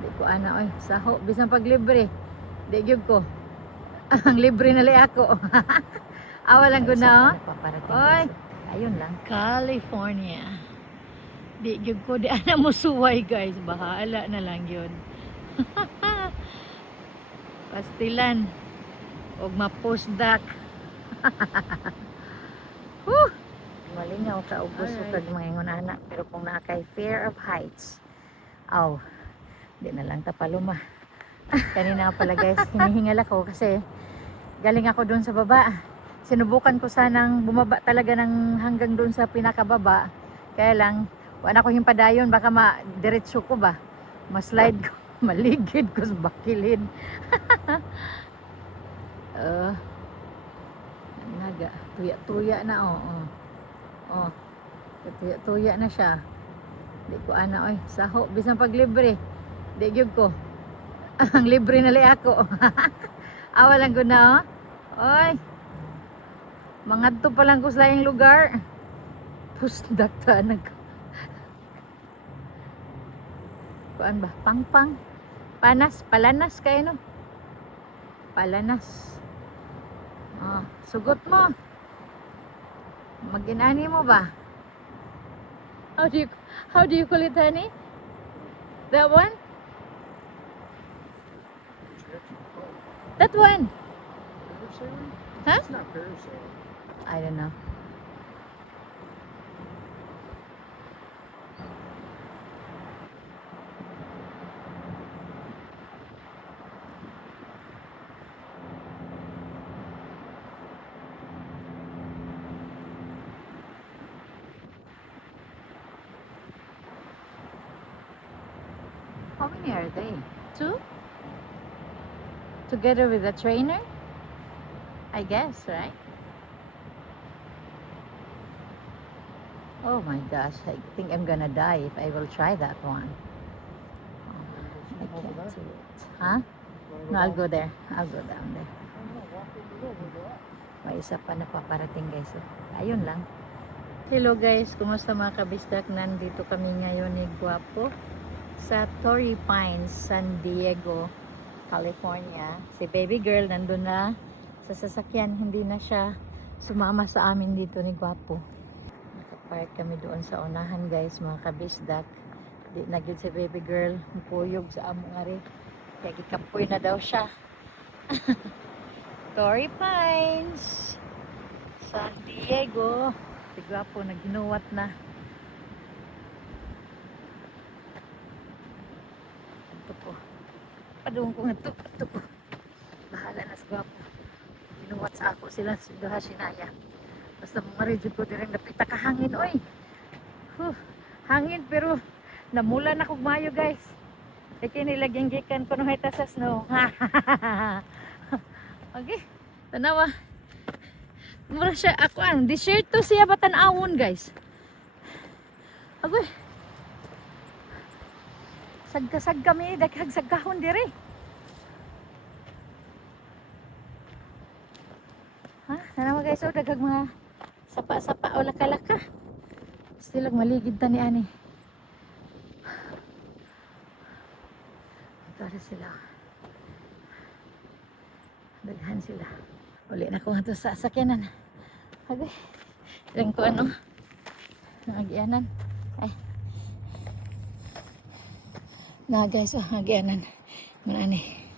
Di ko ana oy, saho bisan pag libre. Di gyud ko. Ang libre na li ako. Awalan ko na. Oy, ayun lang. California. Di gyud ko di ana mo suway guys. Bahala na lang yun. Pastilan. Og ma-postdoc. Woo! Malingaw ka og gusto kag mangingon anak. Pero kung naa kay fear of heights, aw, di na lang tapaluma. Kanina pala guys, hinihingal ako kasi galing ako doon sa baba. Sinubukan ko sanang bumaba talaga ng hanggang doon sa pinakababa. Kaya lang, wala ko himpadayon, baka ma-diretso ko ba. Ma-slide ko, maligid ko sa bakilid. Naga, tuya-tuya na tuya-tuya na siya. Di ko ana oy, saho bisan pag libre. Di gyud ko. Ang libre na li ako. Awalan ko na. Oy. Mangadto pa lang ko sa laing lugar. Pusdak ta nag. Kuan ba? Pangpang. Panas, palanas kay no. Palanas. Sugot mo. Maginani mo ba? How do you call it, honey? That one? That one? Huh? It's not parasailing. I don't know. How many are they? 2? Together with the trainer? I guess, right? Oh my gosh, I think I'm gonna die if I will try that one. I can't do it. Huh? No, I'll go there. I'll go down there. May isa pa na paparating guys. Ayun lang. Hello guys, kumusta mga kabisdak? Nandito kami ngayon ni Guapo sa Torrey Pines, San Diego, California. Si baby girl nandun na sa sasakyan, hindi na siya sumama sa amin dito ni Guapo. Nakapark kami doon sa unahan guys, mga kabisdak. Di na gyud si baby girl puyog sa amo nga rin, kaya gikapoy na daw siya. Torrey Pines, San Diego. Si Guapo naghinuwat na. Ito po, padung ko nga ito po, bahala na si Guapo. Ginuwat sa ako sila, duha sinaya. Basta mga radyo ko direng napita ka hangin oy. Hangin pero namula na kog mayo guys. Kaya nilagyan gikan ko nung hita sa snow. Okay, tanawa. Mura siya ako ang desierto siya batan-awon guys. Agoy. Sagka-sag kami daghag sagkahon dire. Ha? Nanawa guys, oh, daghag mga sapa-sapa o laka-laka. Stilag maligid ta ni ani. Ito sila. Daghan sila. Uli na ko nga ito sa sakyanan. Agay. Ilang ko ano. Nagyanan. Ay. Na guys, nagyanan. Manani.